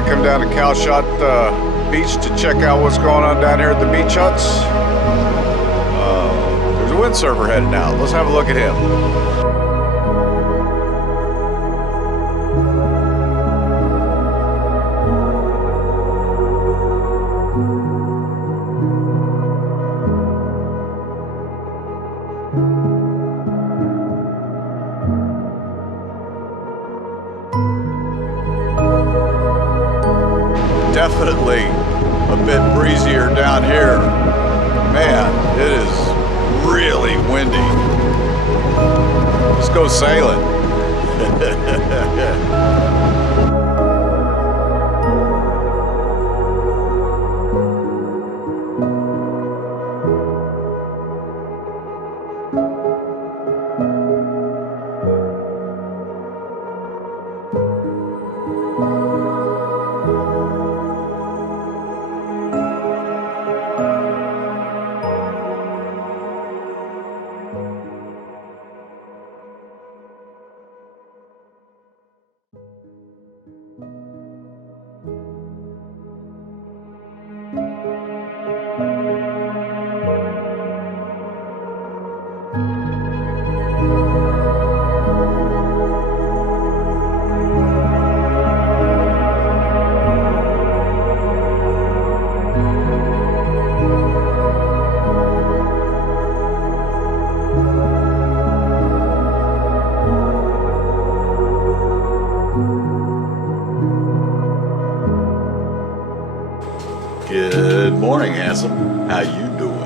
I come down to Calshot Beach to check out what's going on down here at the beach huts. There's a windsurfer heading out. Let's have a look at him. Definitely a bit breezier down here. Man, it is really windy. Let's go sailing. Good morning, handsome. How you doing?